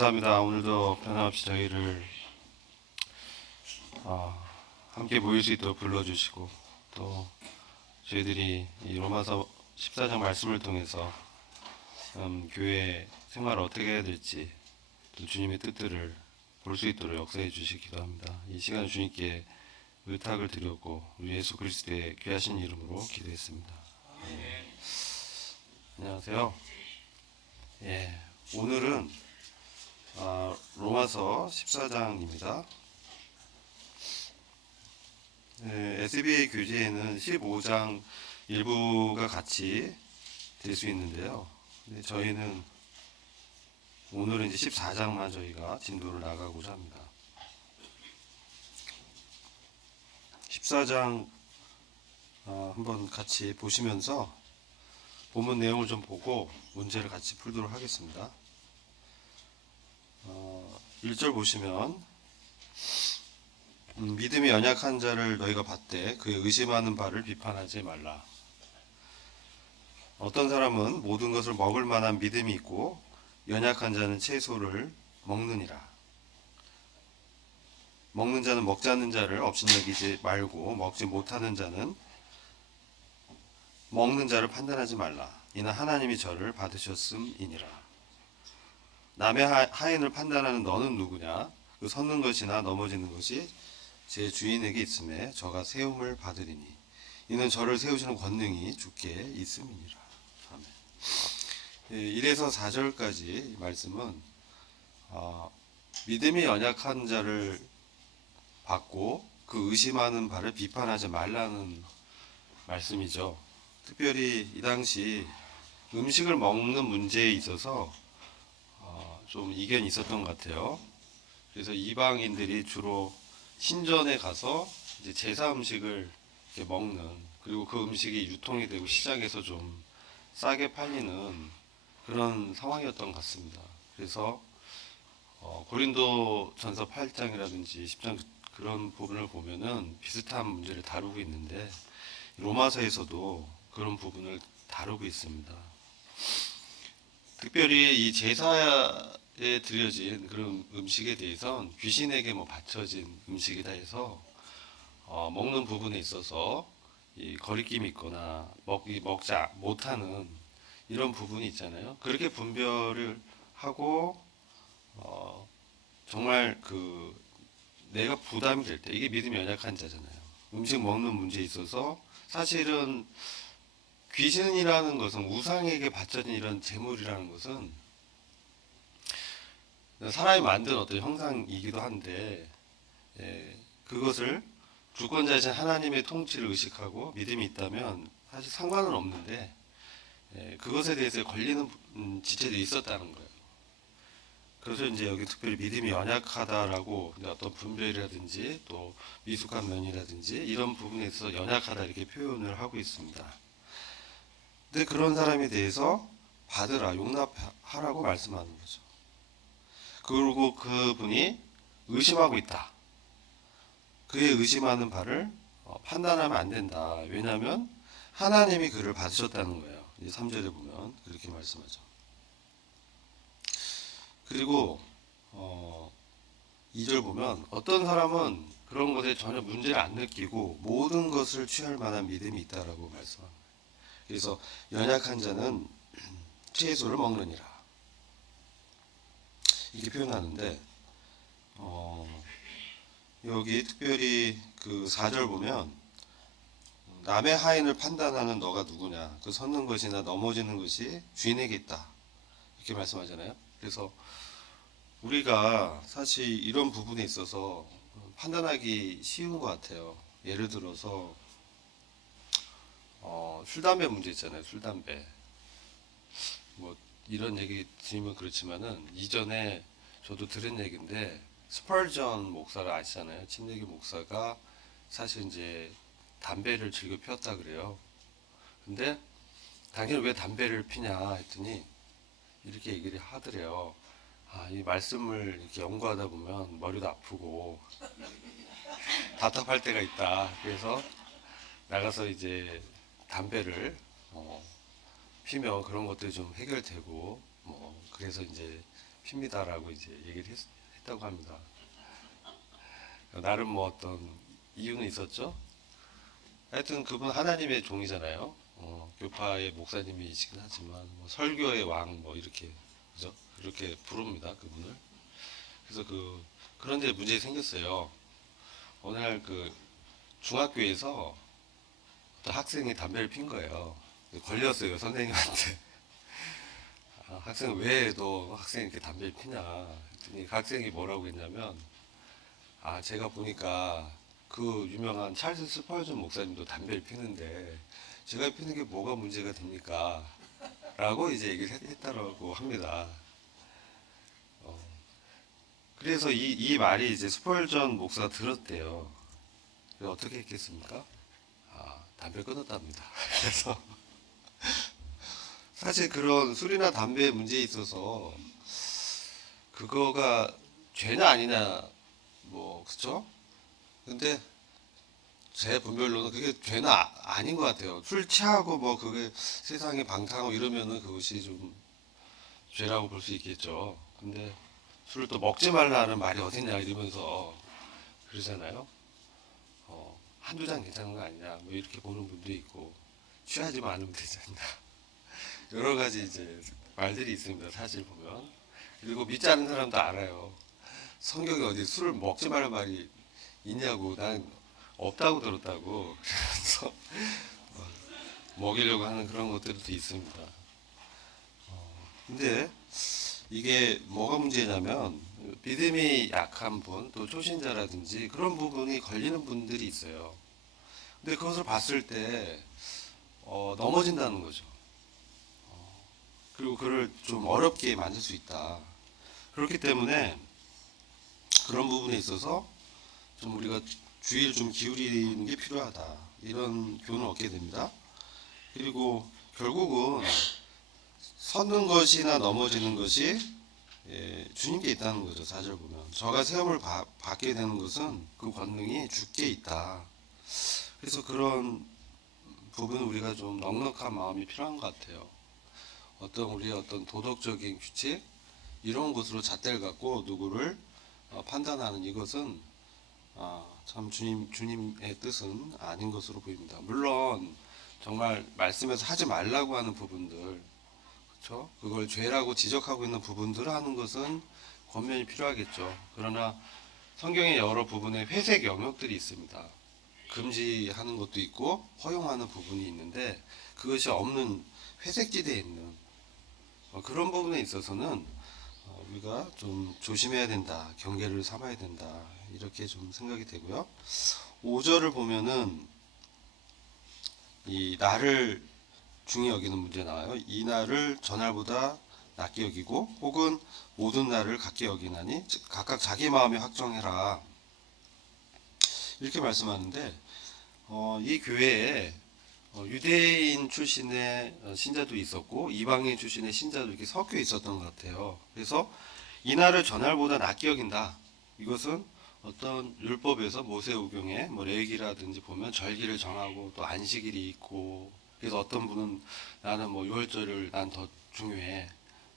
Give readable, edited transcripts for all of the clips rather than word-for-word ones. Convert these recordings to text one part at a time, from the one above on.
감사합니다. 오늘도 변함없이 저희를 함께 모일 수 있도록 불러주시고 또 저희들이 이 로마서 14장 말씀을 통해서 교회 생활을 어떻게 해야 될지 또 주님의 뜻들을 볼 수 있도록 역사해 주시기도 합니다. 이 시간 주님께 의탁을 드렸고 우리 예수 그리스도의 귀하신 이름으로 기도했습니다. 안녕하세요. 오늘은 로마서 14장입니다. SBA 교재에는 15장 일부가 같이 될 수 있는데요. 저희는 오늘은 이제 14장만 저희가 진도를 나가고자 합니다. 14장 한번 같이 보시면서 본문 내용을 좀 보고 문제를 같이 풀도록 하겠습니다. 1절 보시면 믿음이 연약한 자를 너희가 봤되 그의 의심하는 바를 비판하지 말라. 어떤 사람은 모든 것을 먹을 만한 믿음이 있고 연약한 자는 채소를 먹느니라. 먹는 자는 먹지 않는 자를 업신여기지 말고 먹지 못하는 자는 먹는 자를 판단하지 말라. 이는 하나님이 저를 받으셨음이니라. 남의 하인을 판단하는 너는 누구냐? 그 섰는 것이나 넘어지는 것이 제 주인에게 있음에 저가 세움을 받으리니 이는 저를 세우시는 권능이 주께 있음이니라. 아멘. 1에서 4절까지 말씀은 믿음이 연약한 자를 받고 그 의심하는 바를 비판하지 말라는 말씀이죠. 특별히 이 당시 음식을 먹는 문제에 있어서 좀 이견이 있었던 것 같아요. 그래서 이방인들이 주로 신전에 가서 이제 제사 음식을 이렇게 먹는, 그리고 그 음식이 유통이 되고 시장에서 좀 싸게 팔리는 그런 상황이었던 것 같습니다. 그래서 고린도전서 8장이라든지 10장 그런 부분을 보면은 비슷한 문제를 다루고 있는데 로마서에서도 그런 부분을 다루고 있습니다. 특별히 이 제사에 드려진 그런 음식에 대해서는 귀신에게 바쳐진 음식이다 해서 먹는 부분에 있어서 이 거리낌이 있거나 먹지 못하는 이런 부분이 있잖아요. 그렇게 분별을 하고 정말 내가 부담이 될 때, 이게 믿음이 연약한 자잖아요. 음식 먹는 문제에 있어서 사실은 귀신이라는 것은, 우상에게 바쳐진 이런 재물이라는 것은 사람이 만든 어떤 형상이기도 한데, 그것을 주권자이신 하나님의 통치를 의식하고 믿음이 있다면 사실 상관은 없는데, 그것에 대해서 걸리는 지체들이 있었다는 거예요. 그래서 이제 여기 특별히 믿음이 연약하다라고 어떤 분별이라든지 또 미숙한 면이라든지 이런 부분에 있어서 연약하다 이렇게 표현을 하고 있습니다. 근데 그런 사람에 대해서 받으라, 용납하라고 말씀하는 거죠. 그리고 그분이 의심하고 있다. 그의 의심하는 바를 판단하면 안 된다. 왜냐하면 하나님이 그를 받으셨다는 거예요. 이제 3절에 보면 그렇게 말씀하죠. 그리고 2절 보면 어떤 사람은 그런 것에 전혀 문제를 안 느끼고 모든 것을 취할 만한 믿음이 있다라고 말씀합니다. 그래서 연약한 자는 채소를 먹느니라 이렇게 표현하는데 여기 특별히 그 4절 보면 남의 하인을 판단하는 너가 누구냐, 그 섰는 것이나 넘어지는 것이 주인에게 있다 이렇게 말씀하잖아요. 그래서 우리가 사실 이런 부분에 있어서 판단하기 쉬운 것 같아요. 예를 들어서 술 담배 문제 있잖아요. 술 담배 이런 얘기 드리면 그렇지만은 이전에 저도 들은 얘기인데 스펄전 목사를 아시잖아요. 침례교 목사가 사실 이제 담배를 즐겨 피웠다 그래요. 근데 당신은 왜 담배를 피냐 했더니 이렇게 얘기를 하더래요. 이 말씀을 이렇게 연구하다 보면 머리도 아프고 답답할 때가 있다. 그래서 나가서 이제 담배를 피면 그런 것들이 좀 해결되고 그래서 이제 핍니다라고 이제 얘기를 했다고 합니다. 나름 뭐 어떤 이유는 있었죠. 하여튼 그분 하나님의 종이잖아요. 교파의 목사님이시긴 하지만 뭐 설교의 왕 뭐 이렇게 그죠? 그렇게 부릅니다 그분을. 그래서 그런데 문제 생겼어요. 어느 날 중학교에서 어떤 학생이 담배를 핀 거예요. 걸렸어요 선생님한테. 학생 왜 너 학생이 이렇게 담배를 피냐 했더니 그 학생이 뭐라고 했냐면 제가 보니까 그 유명한 찰스 스펄전 목사님도 담배를 피는데 제가 피는 게 뭐가 문제가 됩니까? 라고 이제 얘기를 했다고 합니다. 그래서 이 말이 이제 스펄전 목사가 들었대요. 그래서 어떻게 했겠습니까? 담배 끊었답니다. 그래서 사실 그런 술이나 담배 문제에 있어서 그거가 죄냐 아니냐 뭐 그쵸? 근데 제 분별로는 그게 죄는 아닌 것 같아요. 술 취하고 뭐 그게 세상에 방탕하고 이러면은 그것이 좀 죄라고 볼 수 있겠죠. 근데 술을 또 먹지 말라는 말이 어딨냐 이러면서 그러잖아요. 한두 잔 괜찮은 거 아니냐 뭐 이렇게 보는 분도 있고 취하지만 않으면 되지 않나 여러 가지 이제 말들이 있습니다. 사실 보면. 그리고 믿지 않는 사람도 알아요. 성경에 어디 술을 먹지 말라는 말이 있냐고 난 없다고 들었다고 그래서 먹이려고 하는 그런 것들도 있습니다. 근데 이게 뭐가 문제냐면 믿음이 약한 분, 또 초신자라든지 그런 부분이 걸리는 분들이 있어요. 근데 그것을 봤을 때 넘어진다는 거죠. 그리고 그를 좀 어렵게 만들 수 있다. 그렇기 때문에 그런 부분에 있어서 좀 우리가 주의를 좀 기울이는 게 필요하다. 이런 교훈을 얻게 됩니다. 그리고 결국은 서는 것이나 넘어지는 것이 주님께 있다는 거죠. 4절 보면 저가 세움을 받게 되는 것은 그 권능이 주께 있다. 그래서 그런 부분은 우리가 좀 넉넉한 마음이 필요한 것 같아요. 우리의 어떤 도덕적인 규칙 이런 것으로 잣대를 갖고 누구를 판단하는 이것은 참 주님의 뜻은 아닌 것으로 보입니다. 물론 정말 말씀에서 하지 말라고 하는 부분들, 그렇죠? 그걸 죄라고 지적하고 있는 부분들을 하는 것은 권면이 필요하겠죠. 그러나 성경의 여러 부분에 회색 영역들이 있습니다. 금지하는 것도 있고 허용하는 부분이 있는데 그것이 없는 회색지대에 있는 그런 부분에 있어서는 우리가 좀 조심해야 된다. 경계를 삼아야 된다. 이렇게 좀 생각이 되고요. 5절을 보면은 이 날을 중히 여기는 문제 나와요. 이 날을 전날보다 낮게 여기고 혹은 모든 날을 같게 여기나니 각각 자기 마음에 확정해라. 이렇게 말씀하는데 이 교회에 유대인 출신의 신자도 있었고 이방인 출신의 신자도 이렇게 섞여 있었던 것 같아요. 그래서 이 날을 전날보다 낮게 여긴다. 이것은 어떤 율법에서 모세오경에 뭐 레위기라든지 보면 절기를 정하고 또 안식일이 있고 그래서 어떤 분은 나는 뭐 유월절을 난 더 중요해.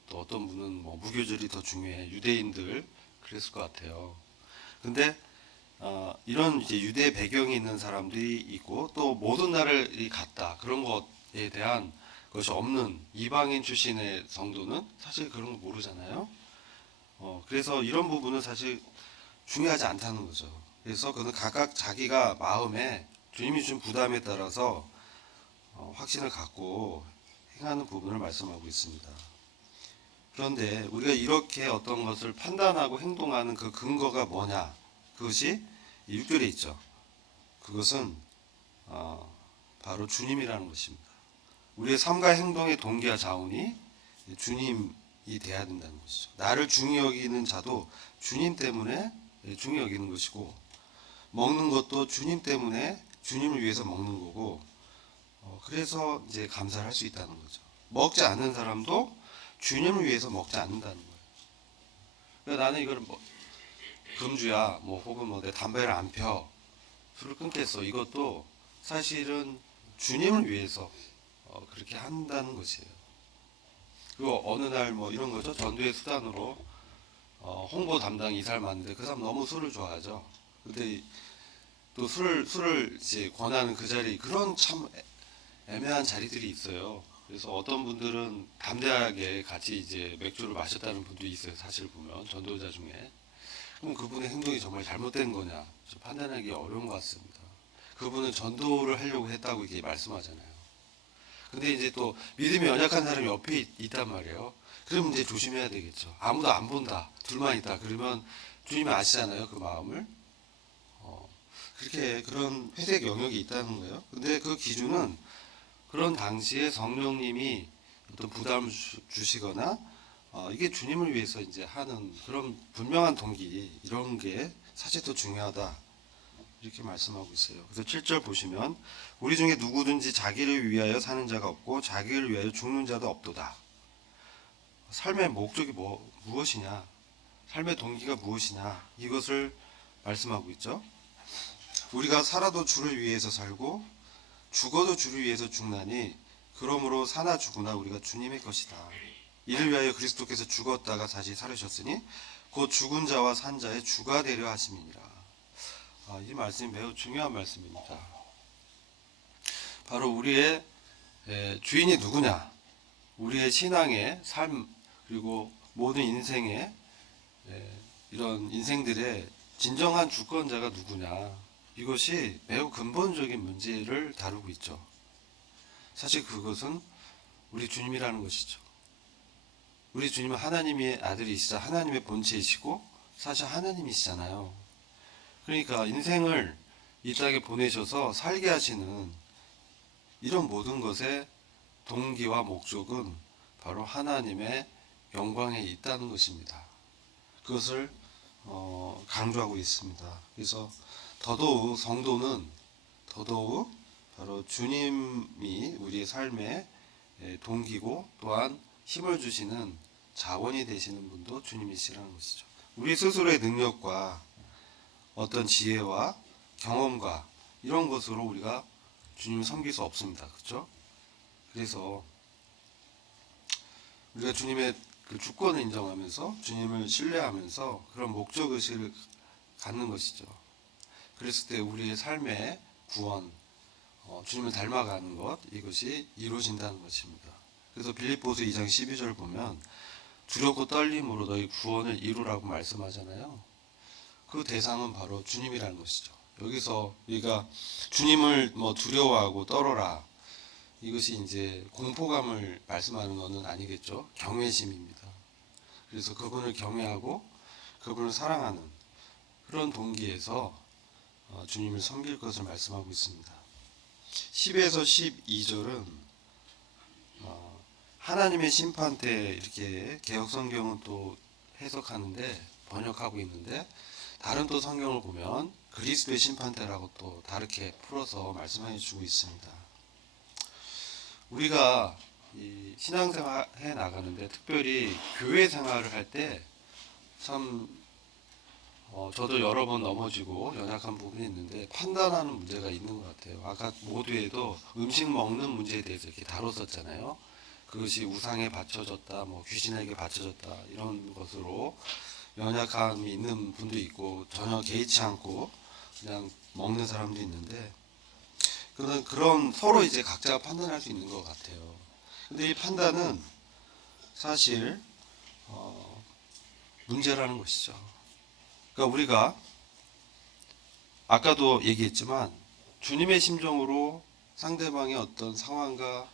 또 어떤 분은 뭐 무교절이 더 중요해. 유대인들 그랬을 것 같아요. 근데 이런 이제 유대 배경이 있는 사람들이 있고 또 모든 날이 같다 그런 것에 대한 것이 없는 이방인 출신의 성도는 사실 그런 거 모르잖아요. 그래서 이런 부분은 사실 중요하지 않다는 거죠. 그래서 그는 각각 자기가 마음에 주님이 준 부담에 따라서 확신을 갖고 행하는 부분을 말씀하고 있습니다. 그런데 우리가 이렇게 어떤 것을 판단하고 행동하는 그 근거가 뭐냐? 그것이 6절에 있죠. 그것은 바로 주님이라는 것입니다. 우리의 삶과 행동의 동기와 자원이 주님이 돼야 된다는 것이죠. 나를 중히 여기는 자도 주님 때문에 중히 여기는 것이고 먹는 것도 주님 때문에 주님을 위해서 먹는 거고 그래서 이제 감사를 할 수 있다는 거죠. 먹지 않는 사람도 주님을 위해서 먹지 않는다는 거예요. 그러니까 나는 이걸 뭐 금주야 뭐 혹은 뭐 내 담배를 안 펴 술을 끊겠어 이것도 사실은 주님을 위해서 그렇게 한다는 것이에요. 그리고 어느 날 뭐 이런 거죠. 전도의 수단으로 홍보 담당 이사를 맡는데 그 사람 너무 술을 좋아하죠. 근데 또 술을 이제 권하는 그 자리, 그런 참 애매한 자리들이 있어요. 그래서 어떤 분들은 담대하게 같이 이제 맥주를 마셨다는 분도 있어요. 사실 보면 전도자 중에. 그럼 그분의 행동이 정말 잘못된 거냐 좀 판단하기 어려운 것 같습니다. 그분은 전도를 하려고 했다고 이렇게 말씀하잖아요. 근데 이제 또 믿음이 연약한 사람이 옆에 있단 말이에요. 그럼 이제 조심해야 되겠죠. 아무도 안 본다, 둘만 있다. 그러면 주님이 아시잖아요, 그 마음을. 그렇게 그런 회색 영역이 있다는 거예요. 근데 그 기준은 그런 당시에 성령님이 어떤 부담을 주시거나 이게 주님을 위해서 이제 하는 그런 분명한 동기, 이런 게 사실 더 중요하다, 이렇게 말씀하고 있어요. 그래서 7절 보시면 우리 중에 누구든지 자기를 위하여 사는 자가 없고 자기를 위하여 죽는 자도 없도다. 삶의 목적이 무엇이냐, 삶의 동기가 무엇이냐, 이것을 말씀하고 있죠. 우리가 살아도 주를 위해서 살고 죽어도 주를 위해서 죽나니 그러므로 사나 죽으나 우리가 주님의 것이다. 이를 위하여 그리스도께서 죽었다가 다시 살으셨으니 곧 죽은 자와 산 자의 주가 되려 하심이니라. 이 말씀이 매우 중요한 말씀입니다. 바로 우리의 주인이 누구냐, 우리의 신앙의 삶, 그리고 모든 인생의 이런 인생들의 진정한 주권자가 누구냐, 이것이 매우 근본적인 문제를 다루고 있죠. 사실 그것은 우리 주님이라는 것이죠. 우리 주님은 하나님의 아들이시자 하나님의 본체이시고 사실 하나님이시잖아요. 그러니까 인생을 이 땅에 보내셔서 살게 하시는 이런 모든 것의 동기와 목적은 바로 하나님의 영광에 있다는 것입니다. 그것을 강조하고 있습니다. 그래서 더더욱 성도는 더더욱 바로 주님이 우리의 삶의 동기고 또한 힘을 주시는 자원이 되시는 분도 주님이시라는 것이죠. 우리 스스로의 능력과 어떤 지혜와 경험과 이런 것으로 우리가 주님을 섬길 수 없습니다. 그렇죠? 그래서 우리가 주님의 그 주권을 인정하면서 주님을 신뢰하면서 그런 목적의식을 갖는 것이죠. 그랬을 때 우리의 삶의 구원, 주님을 닮아가는 것, 이것이 이루어진다는 것입니다. 그래서 빌립보서 2장 12절 보면 두렵고 떨림으로 너희 구원을 이루라고 말씀하잖아요. 그 대상은 바로 주님이라는 것이죠. 여기서 우리가 주님을 두려워하고 떨어라, 이것이 이제 공포감을 말씀하는 것은 아니겠죠. 경외심입니다. 그래서 그분을 경외하고 그분을 사랑하는 그런 동기에서 주님을 섬길 것을 말씀하고 있습니다. 10에서 12절은 하나님의 심판 때, 이렇게 개혁성경은 또 해석하는데 번역하고 있는데 다른 또 성경을 보면 그리스도의 심판 때라고 또 다르게 풀어서 말씀해 주고 있습니다. 우리가 이 신앙생활 해 나가는데 특별히 교회 생활을 할 때 참 저도 여러 번 넘어지고 연약한 부분이 있는데 판단하는 문제가 있는 것 같아요. 아까 모두에도 음식 먹는 문제에 대해서 이렇게 다뤘었잖아요. 그것이 우상에 바쳐졌다, 귀신에게 바쳐졌다, 이런 것으로 연약함이 있는 분도 있고 전혀 개의치 않고 그냥 먹는 사람도 있는데, 그런 서로 이제 각자가 판단할 수 있는 것 같아요. 근데 이 판단은 사실 문제라는 것이죠. 그러니까 우리가 아까도 얘기했지만 주님의 심정으로 상대방의 어떤 상황과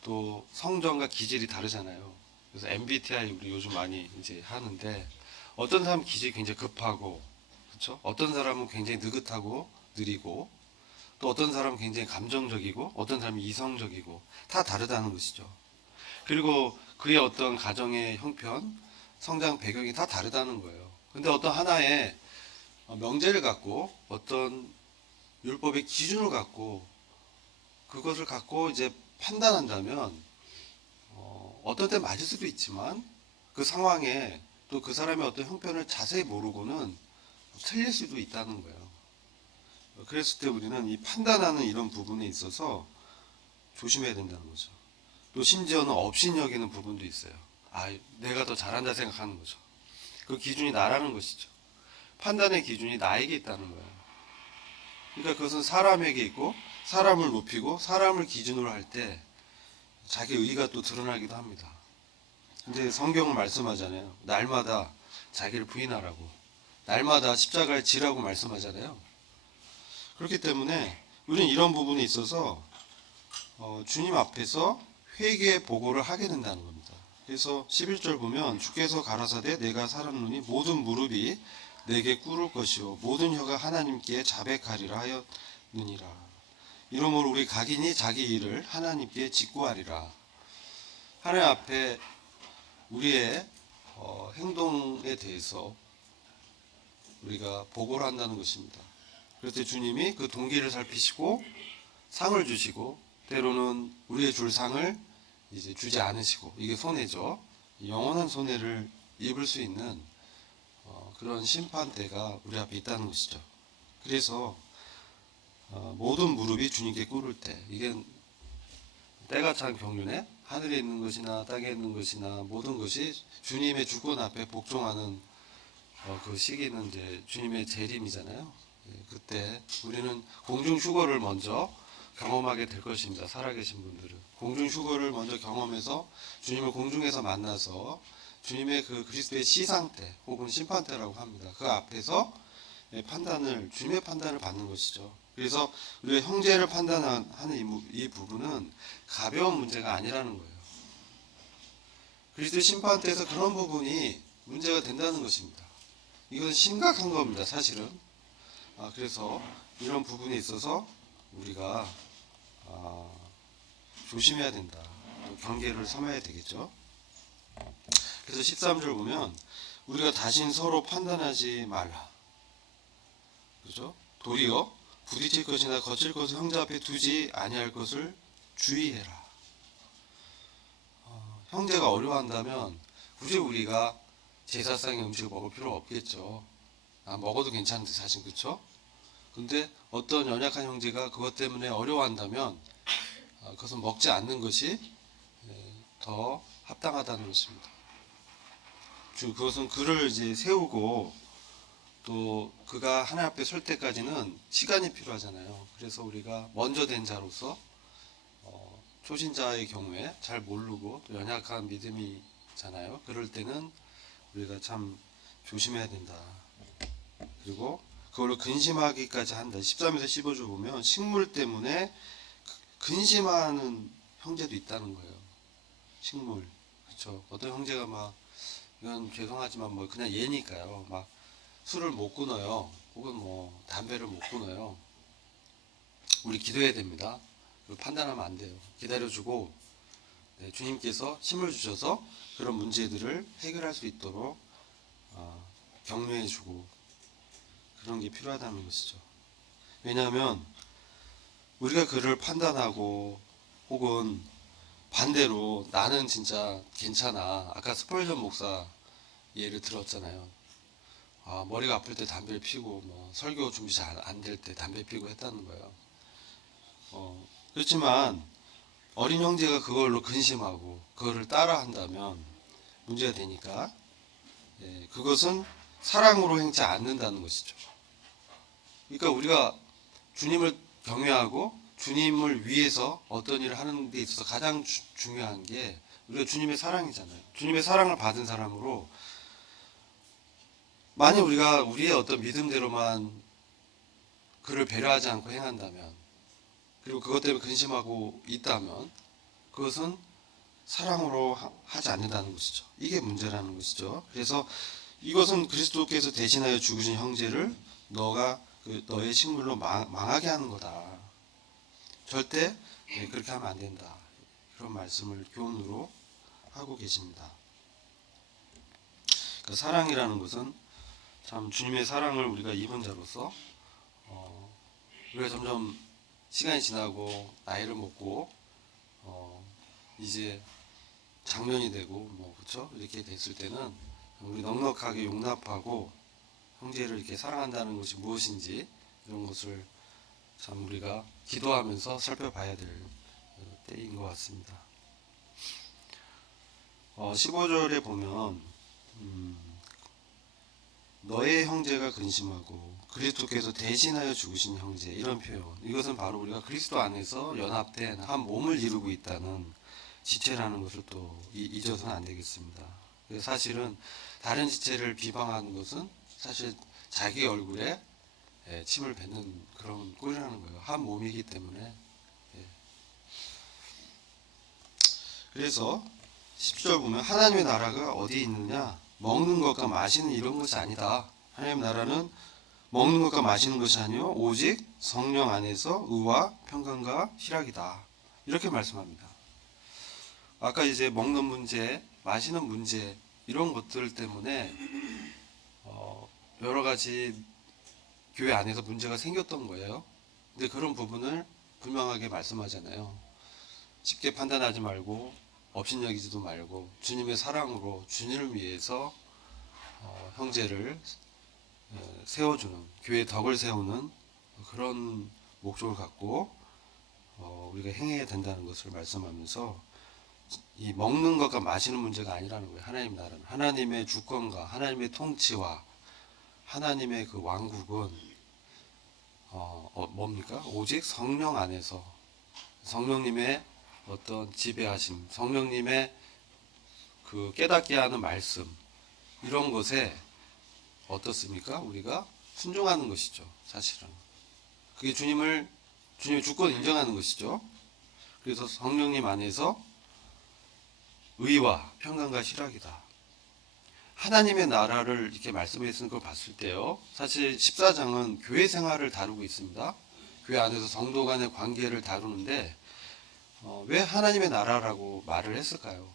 또 성정과 기질이 다르잖아요. 그래서 MBTI 우리 요즘 많이 이제 하는데 어떤 사람은 기질이 굉장히 급하고, 그렇죠? 어떤 사람은 굉장히 느긋하고 느리고, 또 어떤 사람은 굉장히 감정적이고, 어떤 사람은 이성적이고, 다 다르다는 것이죠. 그리고 그의 어떤 가정의 형편, 성장 배경이 다 다르다는 거예요. 근데 어떤 하나의 명제를 갖고 어떤 율법의 기준을 갖고 그것을 갖고 이제 판단한다면 어떤 때 맞을 수도 있지만 그 상황에 또 그 사람의 어떤 형편을 자세히 모르고는 틀릴 수도 있다는 거예요. 그랬을 때 우리는 이 판단하는 이런 부분에 있어서 조심해야 된다는 거죠. 또 심지어는 업신여기는 부분도 있어요. 내가 더 잘한다 생각하는 거죠. 그 기준이 나라는 것이죠. 판단의 기준이 나에게 있다는 거예요. 그러니까 그것은 사람에게 있고 사람을 높이고 사람을 기준으로 할 때 자기 의의가 또 드러나기도 합니다. 근데 성경은 말씀하잖아요. 날마다 자기를 부인하라고, 날마다 십자가를 지라고 말씀하잖아요. 그렇기 때문에 우리는 이런 부분에 있어서 주님 앞에서 회개 보고를 하게 된다는 겁니다. 그래서 11절 보면 주께서 가라사대 내가 살았노니 모든 무릎이 내게 꿇을 것이요 모든 혀가 하나님께 자백하리라 하였느니라. 이러므로 우리 각인이 자기 일을 하나님께 직구하리라. 하나님 앞에 우리의 행동에 대해서 우리가 보고를 한다는 것입니다. 그래서 주님이 그 동기를 살피시고 상을 주시고 때로는 우리의 줄 상을 이제 주지 않으시고, 이게 손해죠. 영원한 손해를 입을 수 있는 그런 심판대가 우리 앞에 있다는 것이죠. 그래서 모든 무릎이 주님께 꿇을 때, 이게 때가 찬 경륜에 하늘에 있는 것이나 땅에 있는 것이나 모든 것이 주님의 주권 앞에 복종하는 그 시기는 이제 주님의 재림이잖아요. 그때 우리는 공중 휴거를 먼저 경험하게 될 것입니다. 살아계신 분들은 공중 휴거를 먼저 경험해서 주님을 공중에서 만나서 주님의 그 그리스도의 시상 때 혹은 심판 때라고 합니다. 그 앞에서 주님의 판단을 받는 것이죠. 그래서 우리가 형제를 판단하는 이 부분은 가벼운 문제가 아니라는 거예요. 그리스도 심판 때에서 그런 부분이 문제가 된다는 것입니다. 이것은 심각한 겁니다, 사실은. 그래서 이런 부분에 있어서 우리가 조심해야 된다. 또 경계를 삼아야 되겠죠. 그래서 13절 보면 우리가 다신 서로 판단하지 말라. 그렇죠? 도리어 부딪힐 것이나 거칠 것을 형제 앞에 두지 아니할 것을 주의해라. 형제가 어려워한다면 굳이 우리가 제사상의 음식을 먹을 필요 없겠죠. 먹어도 괜찮은데 사실, 그렇죠? 근데 어떤 연약한 형제가 그것 때문에 어려워한다면 그것은 먹지 않는 것이 더 합당하다는 것입니다. 그것은 그를 이제 세우고 또 그가 하나님 앞에 설 때까지는 시간이 필요하잖아요. 그래서 우리가 먼저 된 자로서 초신자의 경우에 잘 모르고 또 연약한 믿음이잖아요. 그럴 때는 우리가 참 조심해야 된다. 그리고 그걸로 근심하기까지 한다. 13에서 15절 보면 식물 때문에 근심하는 형제도 있다는 거예요. 식물. 그렇죠. 어떤 형제가 막 이건 죄송하지만 뭐 그냥 예니까요. 막 술을 못 끊어요. 혹은 뭐 담배를 못 끊어요. 우리 기도해야 됩니다. 판단하면 안 돼요. 기다려주고 주님께서 힘을 주셔서 그런 문제들을 해결할 수 있도록 격려해주고 그런 게 필요하다는 것이죠. 왜냐하면 우리가 그를 판단하고 혹은 반대로 나는 진짜 괜찮아. 아까 스펄전 목사 예를 들었잖아요. 머리가 아플 때 담배를 피고 뭐 설교 준비 잘 안 될 때 담배 피고 했다는 거예요. 그렇지만 어린 형제가 그걸로 근심하고 그거를 따라한다면 문제가 되니까 그것은 사랑으로 행치 않는다는 것이죠. 그러니까 우리가 주님을 경외하고 주님을 위해서 어떤 일을 하는 데 있어서 가장 중요한 게 우리가 주님의 사랑이잖아요. 주님의 사랑을 받은 사람으로 만약 우리가 우리의 어떤 믿음대로만 그를 배려하지 않고 행한다면, 그리고 그것 때문에 근심하고 있다면 그것은 사랑으로 하지 않는다는 것이죠. 이게 문제라는 것이죠. 그래서 이것은 그리스도께서 대신하여 죽으신 형제를 너가 너의 식물로 망하게 하는 거다. 절대 그렇게 하면 안 된다. 그런 말씀을 교훈으로 하고 계십니다. 그 사랑이라는 것은 참 주님의 사랑을 우리가 입은 자로서 우리가 점점 시간이 지나고 나이를 먹고 이제 장년이 되고 뭐 그렇죠? 이렇게 됐을 때는 우리 넉넉하게 용납하고 형제를 이렇게 사랑한다는 것이 무엇인지 이런 것을 참 우리가 기도하면서 살펴봐야 될 때인 것 같습니다. 15절에 보면 너의 형제가 근심하고 그리스도께서 대신하여 죽으신 형제, 이런 표현, 이것은 바로 우리가 그리스도 안에서 연합된 한 몸을 이루고 있다는 지체라는 것을 또 잊어서는 안 되겠습니다. 사실은 다른 지체를 비방하는 것은 사실 자기 얼굴에 침을 뱉는 그런 꼴이라는 거예요. 한 몸이기 때문에. 그래서 10절 보면 하나님의 나라가 어디에 있느냐? 먹는 것과 마시는 이런 것이 아니다. 하나님의 나라는 먹는 것과 마시는 것이 아니요 오직 성령 안에서 의와 평강과 희락이다. 이렇게 말씀합니다. 아까 이제 먹는 문제, 마시는 문제, 이런 것들 때문에 여러 가지 교회 안에서 문제가 생겼던 거예요. 근데 그런 부분을 분명하게 말씀하잖아요. 쉽게 판단하지 말고 업신여기지도 말고 주님의 사랑으로 주님을 위해서 형제를 세워주는, 교회의 덕을 세우는 그런 목적을 갖고 우리가 행해야 된다는 것을 말씀하면서, 이 먹는 것과 마시는 문제가 아니라는 거예요. 하나님 나라는 하나님의 주권과 하나님의 통치와 하나님의 그 왕국은 뭡니까? 오직 성령 안에서 성령님의 어떤 지배하심, 성령님의 그 깨닫게 하는 말씀, 이런 것에 어떻습니까? 우리가 순종하는 것이죠. 사실은 그게 주님의 주권을 인정하는 것이죠. 그래서 성령님 안에서 의와 평강과 희락이다. 하나님의 나라를 이렇게 말씀해 쓰는 걸 봤을 때요, 사실 14장은 교회 생활을 다루고 있습니다. 교회 안에서 성도 간의 관계를 다루는데 왜 하나님의 나라라고 말을 했을까요?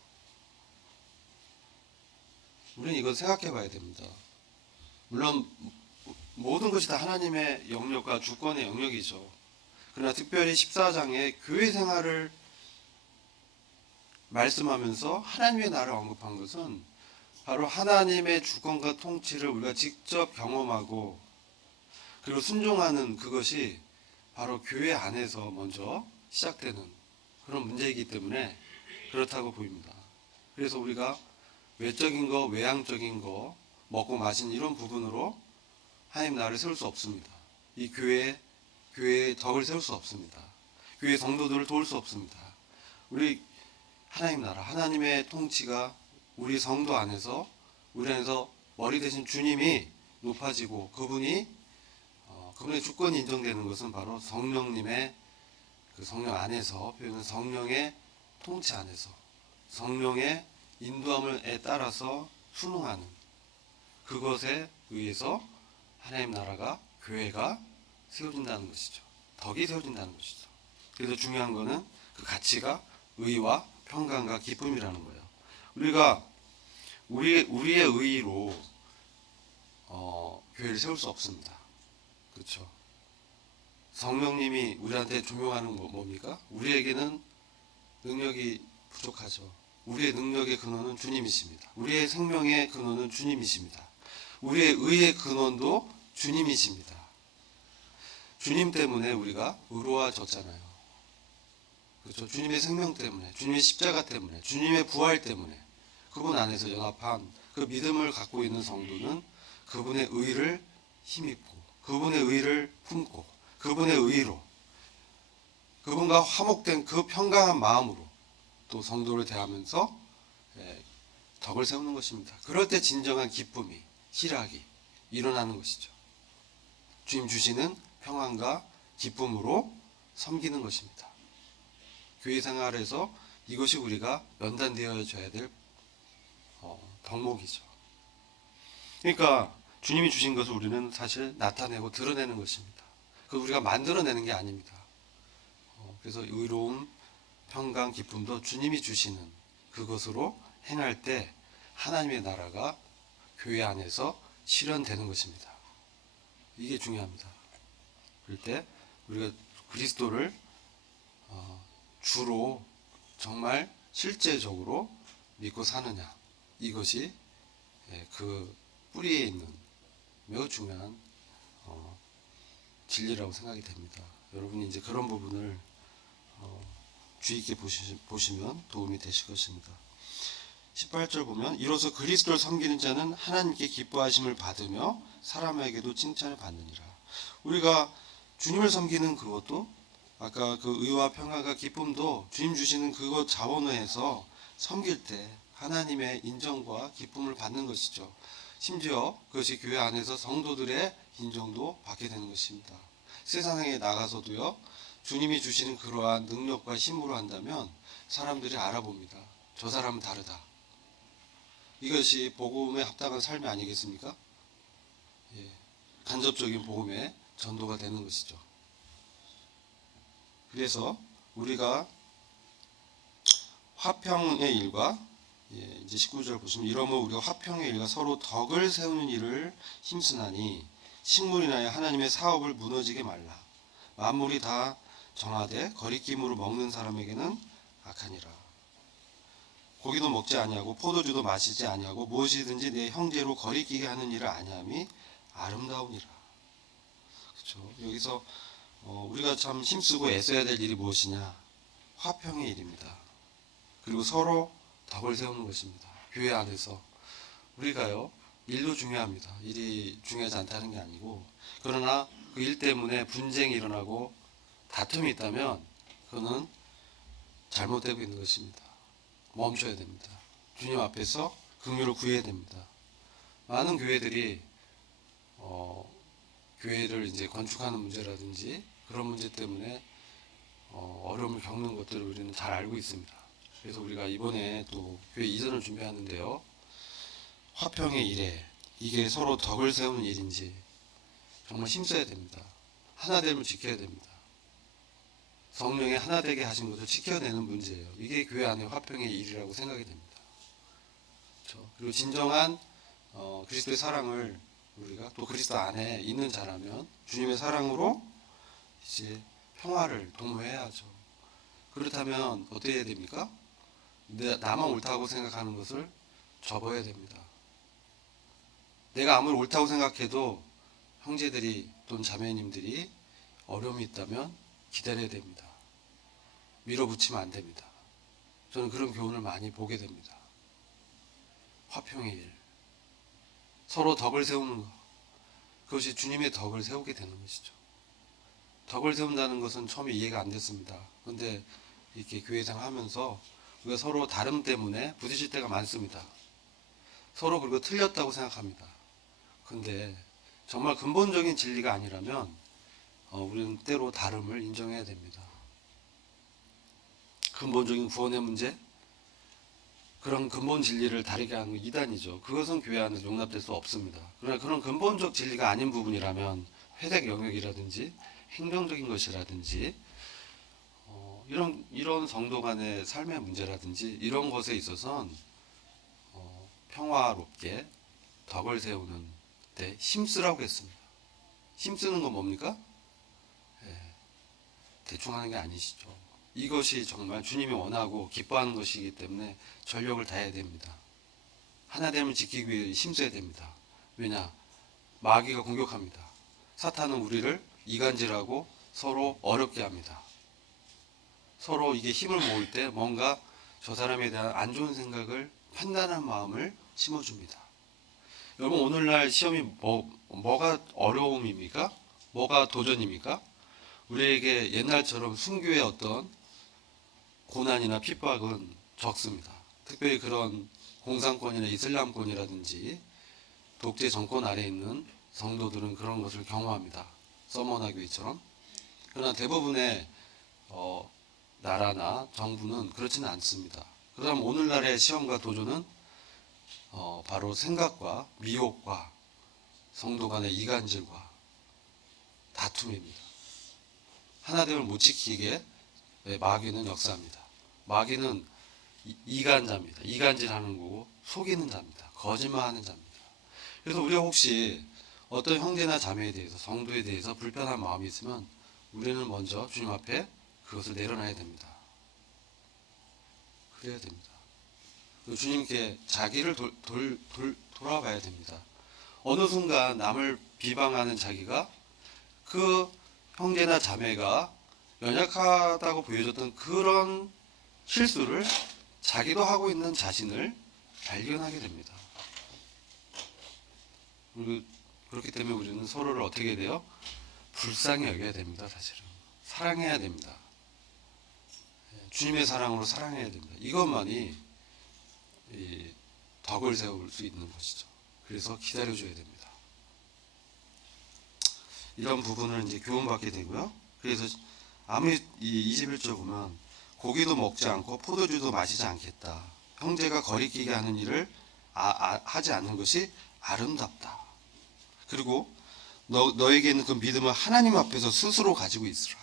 우리는 이걸 생각해 봐야 됩니다. 물론 모든 것이 다 하나님의 영역과 주권의 영역이죠. 그러나 특별히 14장에 교회 생활을 말씀하면서 하나님의 나라를 언급한 것은 바로 하나님의 주권과 통치를 우리가 직접 경험하고 그리고 순종하는 그것이 바로 교회 안에서 먼저 시작되는 그런 문제이기 때문에 그렇다고 보입니다. 그래서 우리가 외적인 거, 외향적인 거, 먹고 마시는 이런 부분으로 하나님 나라를 세울 수 없습니다. 이 교회의 덕을 세울 수 없습니다. 교회 성도들을 도울 수 없습니다. 우리 하나님 나라, 하나님의 통치가 우리 성도 안에서, 우리 안에서 머리 대신 주님이 높아지고 그분의 주권이 인정되는 것은 바로 성령님의 그 성령 안에서, 표현은 성령의 통치 안에서, 성령의 인도함에 따라서 순응하는 그것에 의해서 하나님 나라가, 교회가 세워진다는 것이죠. 덕이 세워진다는 것이죠. 그래서 중요한 것은 그 가치가 의와 평강과 기쁨이라는 거예요. 우리가 우리의 의의로 교회를 세울 수 없습니다. 그렇죠? 성령님이 우리한테 조명하는 거 뭡니까? 우리에게는 능력이 부족하죠. 우리의 능력의 근원은 주님이십니다. 우리의 생명의 근원은 주님이십니다. 우리의 의의 근원도 주님이십니다. 주님 때문에 우리가 의로워졌잖아요. 그렇죠? 주님의 생명 때문에, 주님의 십자가 때문에, 주님의 부활 때문에 그분 안에서 연합한 그 믿음을 갖고 있는 성도는 그분의 의를 힘입고 그분의 의를 품고 그분의 의로 그분과 화목된 그 평강한 마음으로 또 성도를 대하면서 덕을 세우는 것입니다. 그럴 때 진정한 기쁨이, 희락이 일어나는 것이죠. 주님 주시는 평안과 기쁨으로 섬기는 것입니다. 교회 생활에서 이것이 우리가 연단되어져야 될 덕목이죠. 그러니까 주님이 주신 것을 우리는 사실 나타내고 드러내는 것입니다. 그 우리가 만들어내는 게 아닙니다. 그래서 의로움, 평강, 기쁨도 주님이 주시는 그것으로 행할 때 하나님의 나라가 교회 안에서 실현되는 것입니다. 이게 중요합니다. 그럴 때 우리가 그리스도를 주로 정말 실제적으로 믿고 사느냐, 이것이 그 뿌리에 있는 매우 중요한 진리라고 생각이 됩니다. 여러분이 이제 그런 부분을 주의 있게 보시면 도움이 되실 것입니다. 18절 보면 이로써 그리스도를 섬기는 자는 하나님께 기뻐하심을 받으며 사람에게도 칭찬을 받느니라. 우리가 주님을 섬기는 그것도 아까 그 의와 평안과 기쁨도 주님 주시는 그것 자원을 해서 섬길 때 하나님의 인정과 기쁨을 받는 것이죠. 심지어 그것이 교회 안에서 성도들의 인정도 받게 되는 것입니다. 세상에 나가서도요, 주님이 주시는 그러한 능력과 힘으로 한다면 사람들이 알아봅니다. 저 사람은 다르다. 이것이 복음에 합당한 삶이 아니겠습니까? 예, 간접적인 복음의 전도가 되는 것이죠. 그래서 우리가 화평의 일과 이제 19절 보시면 이러므로 우리가 화평의 일과 서로 덕을 세우는 일을 힘쓰나니 식물이나 하나님의 사업을 무너지게 말라. 만물이 다 정하되 거리낌으로 먹는 사람에게는 악하니라. 고기도 먹지 아니하고 포도주도 마시지 아니하고 무엇이든지 내 형제로 거리끼게 하는 일을 아니함이 아름다우니라. 그렇죠. 여기서 우리가 참 힘쓰고 애써야 될 일이 무엇이냐? 화평의 일입니다. 그리고 서로 덕을 세우는 것입니다. 교회 안에서 우리가요, 일도 중요합니다. 일이 중요하지 않다는 게 아니고, 그러나 그 일 때문에 분쟁이 일어나고 다툼이 있다면 그거는 잘못되고 있는 것입니다. 멈춰야 됩니다. 주님 앞에서 긍휼을 구해야 됩니다. 많은 교회들이 교회를 이제 건축하는 문제라든지 그런 문제 때문에 어려움을 겪는 것들을 우리는 잘 알고 있습니다. 그래서 우리가 이번에 또 교회 이전을 준비하는데요, 화평의 일에 이게 서로 덕을 세우는 일인지 정말 힘써야 됩니다. 하나됨을 지켜야 됩니다. 성령의 하나되게 하신 것을 지켜내는 문제예요. 이게 교회 안의 화평의 일이라고 생각이 됩니다. 그렇죠? 그리고 진정한 그리스도의 사랑을 우리가 또 그리스도 안에 있는 자라면 주님의 사랑으로 이제 평화를 도모해야죠. 그렇다면 어떻게 해야 됩니까? 나만 옳다고 생각하는 것을 접어야 됩니다. 내가 아무리 옳다고 생각해도 형제들이 또는 자매님들이 어려움이 있다면 기다려야 됩니다. 밀어붙이면 안 됩니다. 저는 그런 교훈을 많이 보게 됩니다. 화평의 일, 서로 덕을 세우는 것, 그것이 주님의 덕을 세우게 되는 것이죠. 덕을 세운다는 것은 처음에 이해가 안 됐습니다. 그런데 이렇게 교회 생활하면서 우리가 서로 다름 때문에 부딪힐 때가 많습니다. 서로 그리고 틀렸다고 생각합니다. 그런데 정말 근본적인 진리가 아니라면 우리는 때로 다름을 인정해야 됩니다. 근본적인 구원의 문제, 그런 근본 진리를 다르게 하는 건 이단이죠. 그것은 교회 안에서 용납될 수 없습니다. 그러나 그런 근본적 진리가 아닌 부분이라면 회색 영역이라든지 행정적인 것이라든지 이런 성도 간의 삶의 문제라든지 이런 것에 있어서는 평화롭게 덕을 세우는 데 힘쓰라고 했습니다. 힘쓰는 건 뭡니까? 대충 하는 게 아니시죠. 이것이 정말 주님이 원하고 기뻐하는 것이기 때문에 전력을 다해야 됩니다. 하나됨을 지키기 위해 힘써야 됩니다. 왜냐? 마귀가 공격합니다. 사탄은 우리를 이간질하고 서로 어렵게 합니다. 서로 이게 힘을 모을 때 뭔가 저 사람에 대한 안 좋은 생각을 판단한 마음을 심어줍니다. 여러분, 오늘날 시험이 뭐가 어려움입니까? 뭐가 도전입니까? 우리에게 옛날처럼 순교의 어떤 고난이나 핍박은 적습니다. 특별히 그런 공산권이나 이슬람권이라든지 독재 정권 아래에 있는 성도들은 그런 것을 경험합니다. 서머나 교회처럼. 그러나 대부분의 나라나 정부는 그렇지는 않습니다. 그다음 오늘날의 시험과 도전은 바로 생각과 미혹과 성도 간의 이간질과 다툼입니다. 하나됨을 못 지키게 마귀는 역사합니다. 마귀는 이간자입니다. 이간질하는 거고 속이는 자입니다. 거짓말하는 자입니다. 그래서 우리가 혹시 어떤 형제나 자매에 대해서 성도에 대해서 불편한 마음이 있으면 우리는 먼저 주님 앞에 그것을 내려놔야 됩니다. 그래야 됩니다. 그리고 주님께 자기를 돌아봐야 됩니다. 어느 순간 남을 비방하는 자기가 그 형제나 자매가 연약하다고 보여줬던 그런 실수를 자기도 하고 있는 자신을 발견하게 됩니다. 그리고 그렇기 때문에 우리는 서로를 어떻게 돼요? 불쌍히 여겨야 됩니다. 사실은 사랑해야 됩니다. 주님의 사랑으로 사랑해야 됩니다. 이것만이 이 덕을 세울 수 있는 것이죠. 그래서 기다려줘야 됩니다. 이런 부분을 이제 교훈받게 되고요. 그래서 아무리 이 21절 보면 고기도 먹지 않고 포도주도 마시지 않겠다. 형제가 거리끼게 하는 일을 하지 않는 것이 아름답다. 그리고 너에게 있는 그 믿음을 하나님 앞에서 스스로 가지고 있으라.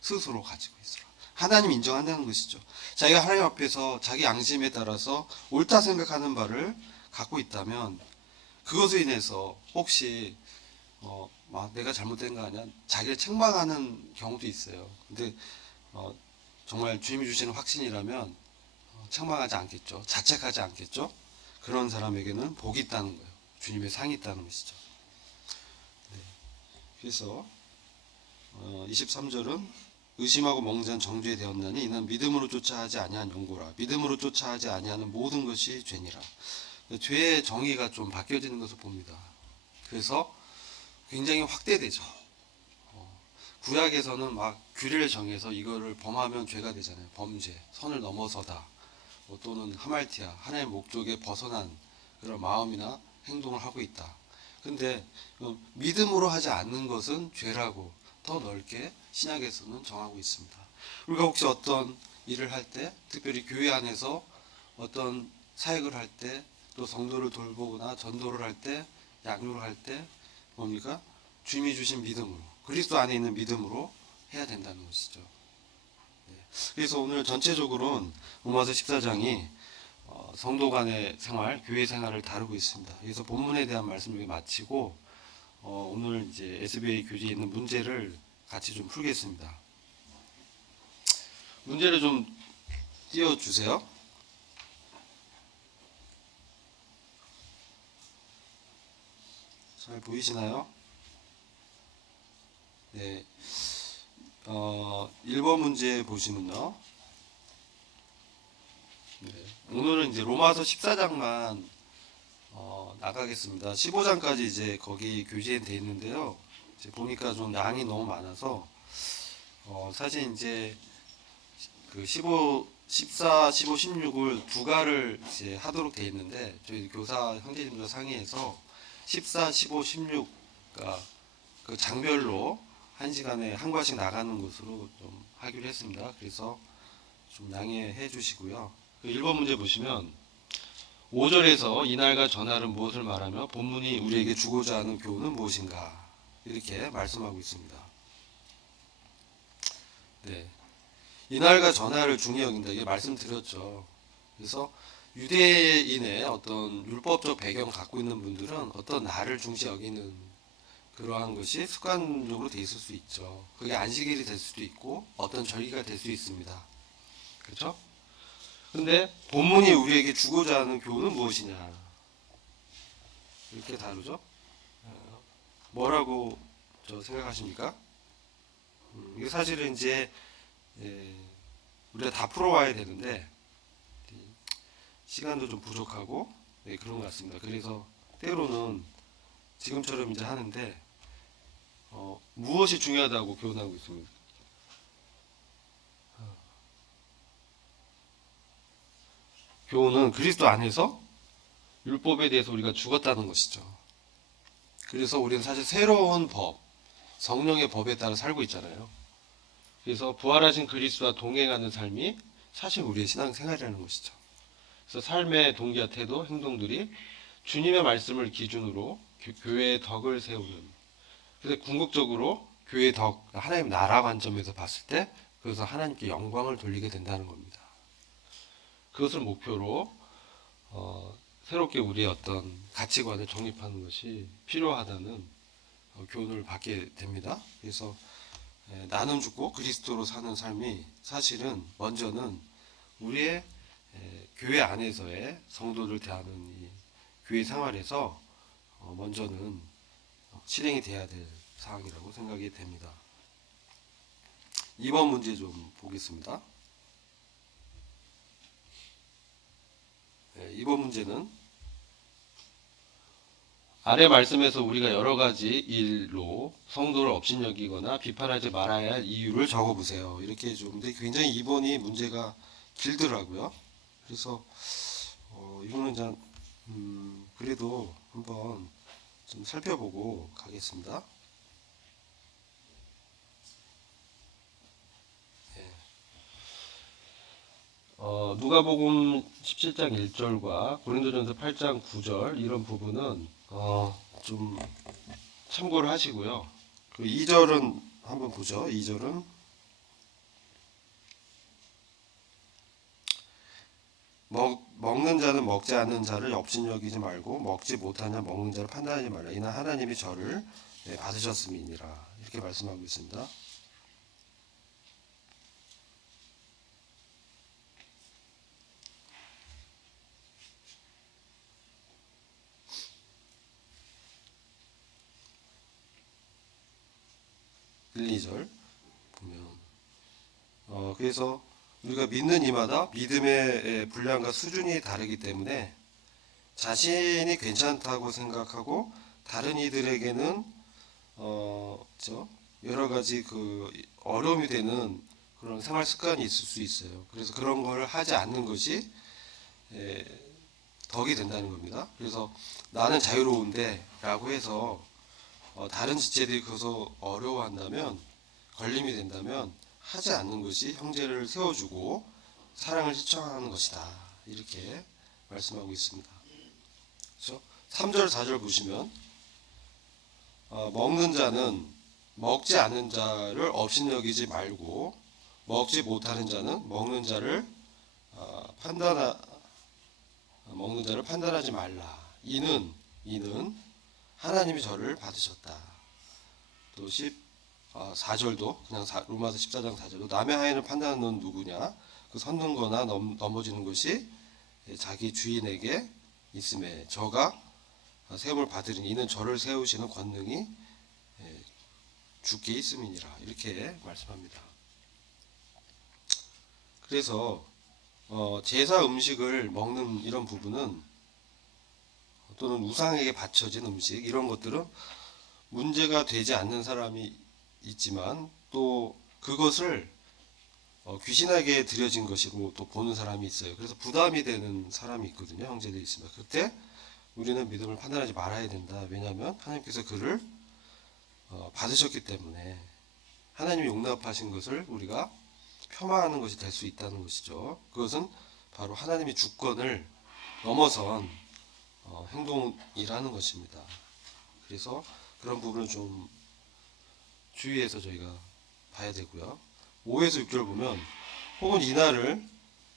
스스로 가지고 있으라. 하나님 인정한다는 것이죠. 자기가 하나님 앞에서 자기 양심에 따라서 옳다 생각하는 바를 갖고 있다면 그것에 인해서 혹시 내가 잘못된 거 아니야? 자기를 책망하는 경우도 있어요. 근데 정말 주님이 주시는 확신이라면 책망하지 않겠죠. 자책하지 않겠죠. 그런 사람에게는 복이 있다는 거예요. 주님의 상이 있다는 것이죠. 네. 그래서 23절은 의심하고 먹는 자는 정죄에 되었나니 이는 믿음으로 쫓아 하지 아니한 연고라. 믿음으로 쫓아 하지 아니하는 모든 것이 죄니라. 죄의 정의가 좀 바뀌어지는 것을 봅니다. 그래서 굉장히 확대되죠. 구약에서는 막 규례를 정해서 이거를 범하면 죄가 되잖아요. 범죄, 선을 넘어서다, 또는 하말티아, 하나님의 목적에 벗어난 그런 마음이나 행동을 하고 있다. 근데 믿음으로 하지 않는 것은 죄라고 더 넓게 신약에서는 정하고 있습니다. 우리가 혹시 어떤 일을 할 때, 특별히 교회 안에서 어떤 사역을 할 때, 또 성도를 돌보거나 전도를 할 때, 양육을 할 때 뭡니까? 주님이 주신 믿음으로, 그리스도 안에 있는 믿음으로 해야 된다는 것이죠. 네. 그래서 오늘 전체적으로는 로마서 14장이 성도 간의 생활, 교회 생활을 다루고 있습니다. 그래서 본문에 대한 말씀을 마치고 오늘 이제 SBA 교재에 있는 문제를 같이 좀 풀겠습니다. 문제를 좀 띄워주세요. 잘 보이시나요? 네. 1번 문제 보시면요. 네. 오늘은 이제 로마서 14장만 나가겠습니다. 15장까지 이제 거기 교재에 돼 있는데요. 이제 보니까 좀 양이 너무 많아서 사실 이제 그 14, 15, 16을 두 가를 이제 하도록 돼 있는데 저희 교사 형제님들 상의해서 14, 15, 16가 그 장별로 한 시간에 한 과씩 나가는 것으로 좀 하기로 했습니다. 그래서 좀 양해해 주시고요. 그 1번 문제 보시면 5절에서 이날과 전날은 무엇을 말하며 본문이 우리에게 주고자 하는 교훈은 무엇인가 이렇게 말씀하고 있습니다. 네, 이날과 전날을 중히 여긴다 이게 말씀드렸죠. 그래서 유대인의 어떤 율법적 배경 갖고 있는 분들은 어떤 날을 중시 여기는 그러한 것이 습관적으로 돼 있을 수 있죠. 그게 안식일이 될 수도 있고 어떤 절기가 될 수 있습니다. 그렇죠? 근데 본문이 우리에게 주고자 하는 교훈은 무엇이냐 이렇게 다루죠. 뭐라고 생각하십니까? 이게 사실은 이제 우리가 다 풀어와야 되는데 시간도 좀 부족하고 그런 것 같습니다. 그래서 때로는 지금처럼 이제 하는데 무엇이 중요하다고 교훈하고 있습니다. 교훈은 그리스도 안에서 율법에 대해서 우리가 죽었다는 것이죠. 그래서 우리는 사실 새로운 법, 성령의 법에 따라 살고 있잖아요. 그래서 부활하신 그리스도와 동행하는 삶이 사실 우리의 신앙생활이라는 것이죠. 그래서 삶의 동기와 태도, 행동들이 주님의 말씀을 기준으로 교회의 덕을 세우는, 그래서 궁극적으로 교회의 덕, 하나님 나라 관점에서 봤을 때 그래서 하나님께 영광을 돌리게 된다는 겁니다. 그것을 목표로 새롭게 우리의 어떤 가치관을 정립하는 것이 필요하다는 교훈을 받게 됩니다. 그래서 나는 죽고 그리스도로 사는 삶이 사실은 먼저는 우리의 교회 안에서의 성도들 대하는 이 교회 생활에서 먼저는 실행이 돼야 될 사항이라고 생각이 됩니다. 2번 문제 좀 보겠습니다. 이번 문제는 아래 말씀에서 우리가 여러 가지 일로 성도를 업신여기거나 비판하지 말아야 할 이유를 적어보세요. 이렇게 줬는데 굉장히 2번이 문제가 길더라고요. 그래서 이거는 그래도 한번 좀 살펴보고 가겠습니다. 누가복음 17장 1절과 고린도전서 8장 9절 이런 부분은 좀 참고를 하시고요. 그 2절은 한번 보죠. 2절은 먹는 자는 먹지 않는 자를 업신여기지 말고 먹지 못한 자 먹는 자를 판단하지 말라. 이는 하나님이 저를 받으셨음이니라. 이렇게 말씀하고 있습니다. 일, 2절 보면 그래서 우리가 믿는 이마다 믿음의 분량과 수준이 다르기 때문에 자신이 괜찮다고 생각하고 다른 이들에게는 여러 가지 그 어려움이 되는 그런 생활 습관이 있을 수 있어요. 그래서 그런 걸 하지 않는 것이 덕이 된다는 겁니다. 그래서 나는 자유로운데라고 해서 다른 지체들이 그것을 어려워한다면 걸림이 된다면 하지 않는 것이 형제를 세워주고 사랑을 실천하는 것이다. 이렇게 말씀하고 있습니다. 그렇죠? 3절 4절 보시면 먹는 자는 먹지 않는 자를 업신여기지 말고 먹지 못하는 자는 먹는 자를 판단하지 말라. 이는 하나님이 저를 받으셨다. 또 4절도 그냥 로마서 14장 4절도 남의 하인을 판단하는 넌 누구냐? 그 섰는 거나 넘어지는 것이 자기 주인에게 있음에 저가 세움을 받으리니 이는 저를 세우시는 권능이 주께 있음이니라. 이렇게 말씀합니다. 그래서 제사 음식을 먹는 이런 부분은 또는 우상에게 바쳐진 음식 이런 것들은 문제가 되지 않는 사람이 있지만 또 그것을 귀신에게 드려진 것이고 또 보는 사람이 있어요. 그래서 부담이 되는 사람이 있거든요. 형제들이 있으면 그때 우리는 믿음을 판단하지 말아야 된다. 왜냐하면 하나님께서 그를 받으셨기 때문에 하나님이 용납하신 것을 우리가 폄하하는 것이 될 수 있다는 것이죠. 그것은 바로 하나님의 주권을 넘어선 행동이라는 것입니다. 그래서 그런 부분을 좀 주의해서 저희가 봐야 되고요. 5에서 6절 보면 혹은 이날을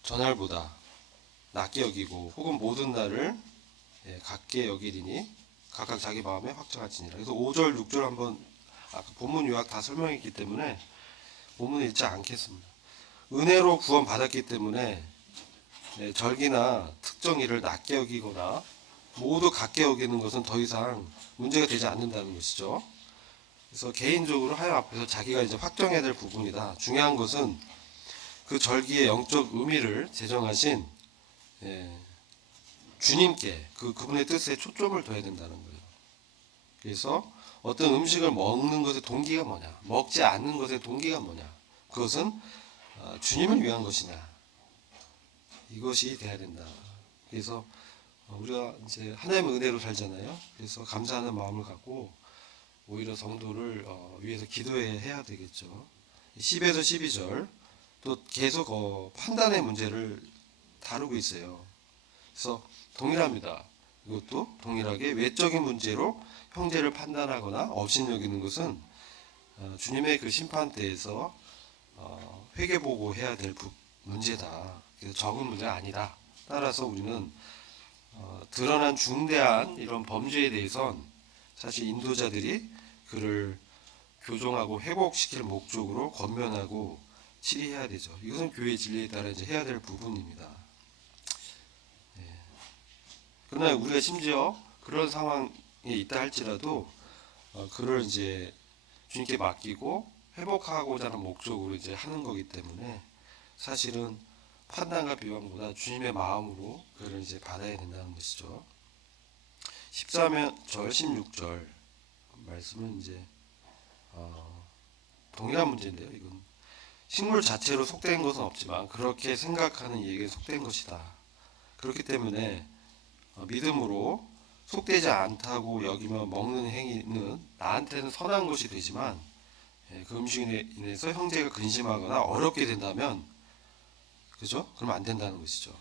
전날보다 낮게 여기고 혹은 모든 날을 같게 여기리니 각각 자기 마음에 확정할지니라. 그래서 5절 6절 한번 아까 본문 요약 다 설명했기 때문에 본문 읽지 않겠습니다. 은혜로 구원 받았기 때문에 절기나 특정 일을 낮게 여기거나 모두 같게 여기는 것은 더 이상 문제가 되지 않는다는 것이죠. 그래서 개인적으로 하나님 앞에서 자기가 이제 확정해야 될 부분이다. 중요한 것은 그 절기의 영적 의미를 제정하신 주님께 그분의 뜻에 초점을 둬야 된다는 거예요. 그래서 어떤 음식을 먹는 것의 동기가 뭐냐, 먹지 않는 것의 동기가 뭐냐, 그것은 주님을 위한 것이냐, 이것이 돼야 된다. 그래서 우리가 이제 하나님의 은혜로 살잖아요. 그래서 감사하는 마음을 갖고 오히려 성도를 위해서 기도해야 되겠죠. 10에서 12절 또 계속 판단의 문제를 다루고 있어요. 그래서 동일합니다. 이것도 동일하게 외적인 문제로 형제를 판단하거나 업신여기는 것은 주님의 그 심판대에서 회개보고 해야 될 문제다. 그래서 적은 문제가 아니다. 따라서 우리는 드러난 중대한 이런 범죄에 대해선 사실 인도자들이 그를 교정하고 회복시킬 목적으로 권면하고 치리해야 되죠. 이것은 교회 진리에 따라 이제 해야 될 부분입니다. 그러나 우리가 심지어 그런 상황에 있다 할지라도 그를 이제 주님께 맡기고 회복하고자 하는 목적으로 이제 하는 거기 때문에 사실은 판단과 비방보다 주님의 마음으로 그를 이제 받아야 된다는 것이죠. 14절, 16절 말씀은 이제 동일한 문제인데요. 이건 식물 자체로 속된 것은 없지만 그렇게 생각하는 이에게 속된 것이다. 그렇기 때문에 믿음으로 속되지 않다고 여기며 먹는 행위는 나한테는 선한 것이 되지만 그 음식에 인해서 형제가 근심하거나 어렵게 된다면 그죠? 그러면 안 된다는 것이죠.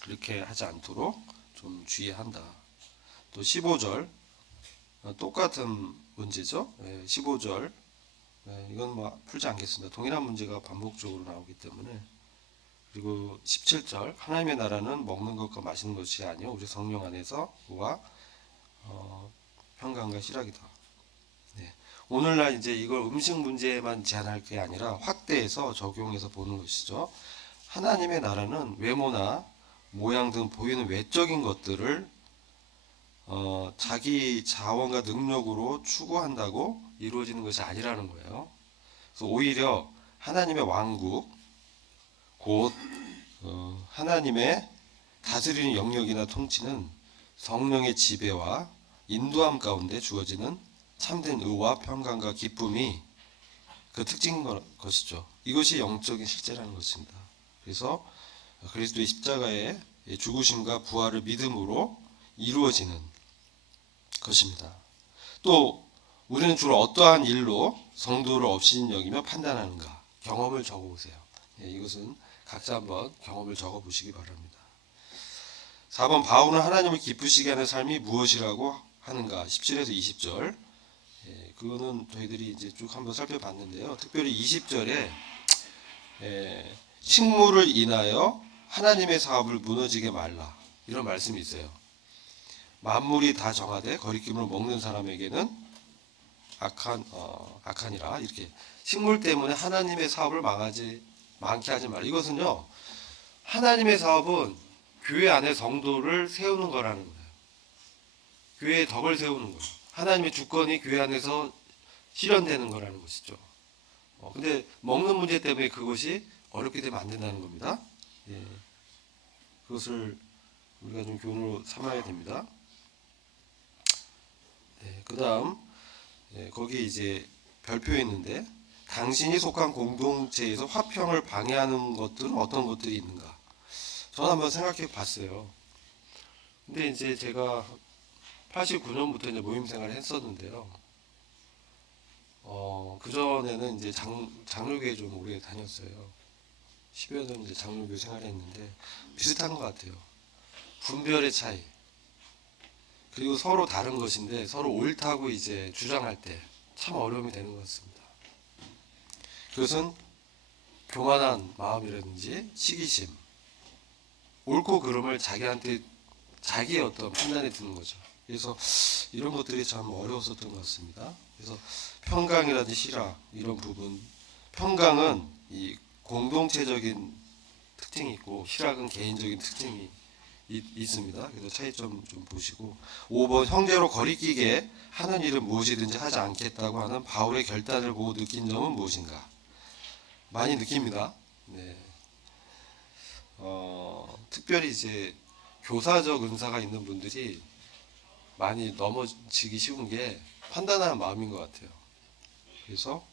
그렇게 하지 않도록 좀 주의한다. 또 15절 똑같은 문제죠. 15절 이건 뭐 풀지 않겠습니다. 동일한 문제가 반복적으로 나오기 때문에. 그리고 17절 하나님의 나라는 먹는 것과 마시는 것이 아니요 우리 성령 안에서와 평강과 희락이다. 네. 오늘날 이제 이걸 음식 문제에만 제한할 게 아니라 확대해서 적용해서 보는 것이죠. 하나님의 나라는 외모나 모양 등 보이는 외적인 것들을 자기 자원과 능력으로 추구한다고 이루어지는 것이 아니라는 거예요. 그래서 오히려 하나님의 왕국, 곧 하나님의 다스리는 영역이나 통치는 성령의 지배와 인도함 가운데 주어지는 참된 의와 평강과 기쁨이 그 특징인 것이죠. 이것이 영적인 실제라는 것입니다. 그래서 그리스도의 십자가의 죽으심과 부활을 믿음으로 이루어지는 것입니다. 또 우리는 주로 어떠한 일로 성도를 업신 여기며 판단하는가? 경험을 적어보세요. 이것은 각자 한번 경험을 적어보시기 바랍니다. 4번 바울은 하나님을 기쁘시게 하는 삶이 무엇이라고 하는가? 17에서 20절. 그거는 저희들이 이제 쭉 한번 살펴봤는데요. 특별히 20절에 식물을 인하여 하나님의 사업을 무너지게 말라. 이런 말씀이 있어요. 만물이 다 정하되 거리낌을 먹는 사람에게는 악하니라. 이렇게 식물 때문에 하나님의 사업을 망하게 하지 말라. 이것은요. 하나님의 사업은 교회 안에 성도를 세우는 거라는 거예요. 교회의 덕을 세우는 거예요. 하나님의 주권이 교회 안에서 실현되는 거라는 것이죠. 근데 먹는 문제 때문에 그것이 어렵게 되면 안 된다는 겁니다. 그것을 우리가 좀 교훈으로 삼아야 됩니다. 그 다음 거기 이제 별표에 있는데 당신이 속한 공동체에서 화평을 방해하는 것들은 어떤 것들이 있는가? 저는 한번 생각해 봤어요. 근데 이제 제가 89년부터 이제 모임 생활을 했었는데요. 그 전에는 이제 장로교에 좀 오래 다녔어요. 10여 년 이제 장로교 생활했는데 비슷한 것 같아요. 분별의 차이. 그리고 서로 다른 것인데 서로 옳다고 이제 주장할 때 참 어려움이 되는 것 같습니다. 그것은 교만한 마음이라든지 시기심, 옳고 그름을 자기의 어떤 판단에 드는 거죠. 그래서 이런 것들이 참 어려웠었던 것 같습니다. 그래서 평강이라든지 희락 이런 부분, 평강은 이 공동체적인 특징이 있고 희락은 개인적인 특징이 있습니다. 그래서 차이점 좀 보시고 5번 형제로 거리끼게 하는 일은 무엇이든지 하지 않겠다고 하는 바울의 결단을 보고 느낀 점은 무엇인가? 많이 느낍니다. 네. 특별히 이제 교사적 은사가 있는 분들이 많이 넘어지기 쉬운 게 판단하는 마음인 것 같아요. 그래서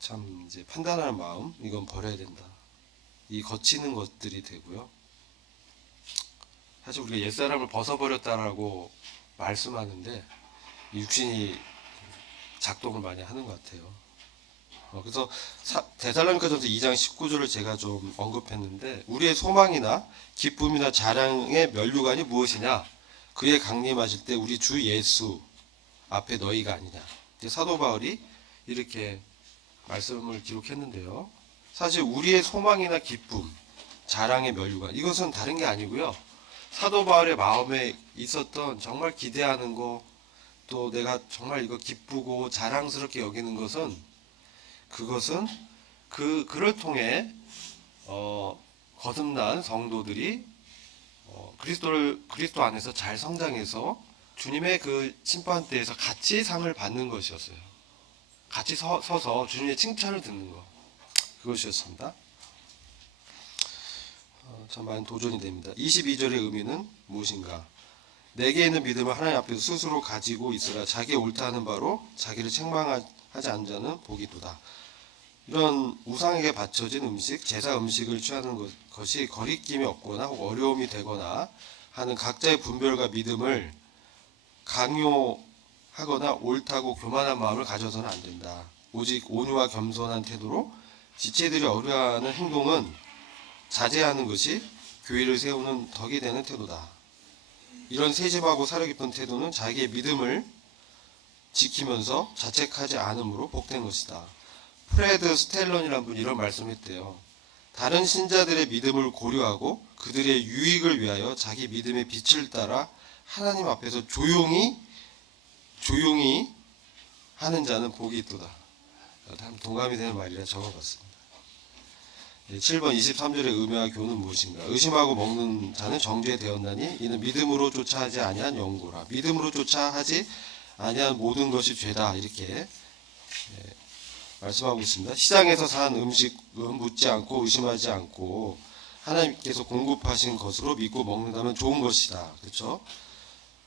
참 이제 판단하는 마음 이건 버려야 된다. 이 거치는 것들이 되고요. 사실 우리가 옛사람을 벗어버렸다라고 말씀하는데 육신이 작동을 많이 하는 것 같아요. 그래서 데살로니가전서 2장 19절을 제가 좀 언급했는데 우리의 소망이나 기쁨이나 자랑의 면류관이 무엇이냐? 그의 강림하실 때 우리 주 예수 앞에 너희가 아니냐. 사도 바울이 이렇게 말씀을 기록했는데요. 사실 우리의 소망이나 기쁨, 자랑의 면류관 이것은 다른 게 아니고요. 사도 바울의 마음에 있었던 정말 기대하는 거, 또 내가 정말 이거 기쁘고 자랑스럽게 여기는 것은 그것은 그를 통해 거듭난 성도들이 그리스도 안에서 잘 성장해서 주님의 그 심판대에서 같이 상을 받는 것이었어요. 같이 서서 주님의 칭찬을 듣는 거. 그것이었습니다. 참 많은 도전이 됩니다. 22절의 의미는 무엇인가? 내게 있는 믿음을 하나님 앞에서 스스로 가지고 있으라. 자기의 옳다 하는 바로 자기를 책망하지 않는 자는 복이도다. 이런 우상에게 바쳐진 음식, 제사 음식을 취하는 것이 거리낌이 없거나 혹 어려움이 되거나 하는 각자의 분별과 믿음을 강요하거나 옳다고 교만한 마음을 가져서는 안 된다. 오직 온유와 겸손한 태도로 지체들이 어려워하는 행동은 자제하는 것이 교회를 세우는 덕이 되는 태도다. 이런 세심하고 사려 깊은 태도는 자기의 믿음을 지키면서 자책하지 않음으로 복된 것이다. 프레드 스텔런이라는 분이 이런 말씀을 했대요. 다른 신자들의 믿음을 고려하고 그들의 유익을 위하여 자기 믿음의 빛을 따라 하나님 앞에서 조용히 하는 자는 복이 있도다. 동감이 되는 말이라 적어봤습니다. 7번 23절의 의미와 교훈은 무엇인가? 의심하고 먹는 자는 정죄되었나니 이는 믿음으로 쫓아 하지 아니한 영고라. 믿음으로 쫓아 하지 아니한 모든 것이 죄다. 이렇게 말씀하고 있습니다. 시장에서 산 음식은 묻지 않고 의심하지 않고 하나님께서 공급하신 것으로 믿고 먹는다면 좋은 것이다. 그렇죠?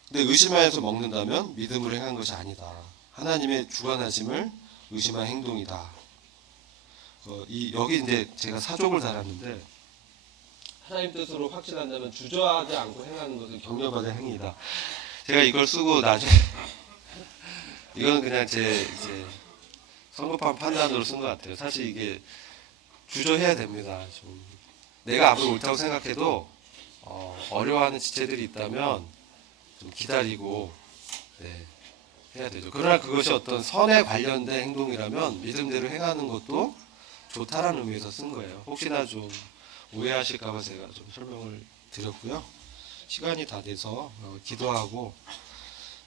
근데 의심하여서 먹는다면 믿음으로 행한 것이 아니다. 하나님의 주관하심을 의심한 행동이다. 여기 이제 제가 사족을 달았는데 하나님 뜻으로 확신한다면 주저하지 않고 행하는 것은 격려받을 행위다. 제가 이걸 쓰고 나중에 이건 그냥 제 이제 성급한 판단으로 쓴 것 같아요. 사실 이게 주저해야 됩니다. 좀 내가 아무리 옳다고 생각해도 어려워하는 지체들이 있다면 좀 기다리고 해야 되죠. 그러나 그것이 어떤 선에 관련된 행동이라면 믿음대로 행하는 것도 좋다라는 의미에서 쓴 거예요. 혹시나 좀 오해하실까봐 제가 좀 설명을 드렸고요. 시간이 다 돼서 기도하고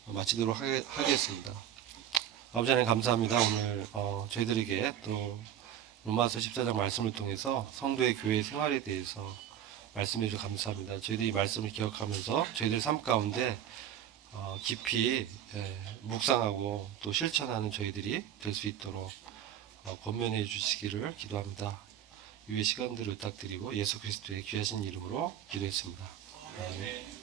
마치도록 하겠습니다. 아버지 하나님 감사합니다. 오늘 저희들에게 또 로마서 14장 말씀을 통해서 성도의 교회 생활에 대해서 말씀해 주셔서 감사합니다. 저희들이 이 말씀을 기억하면서 저희들 삶 가운데 깊이 묵상하고 또 실천하는 저희들이 될 수 있도록 권면해 주시기를 기도합니다. 이후의 시간들을 부탁드리고 예수 그리스도의 귀하신 이름으로 기도했습니다. 아멘.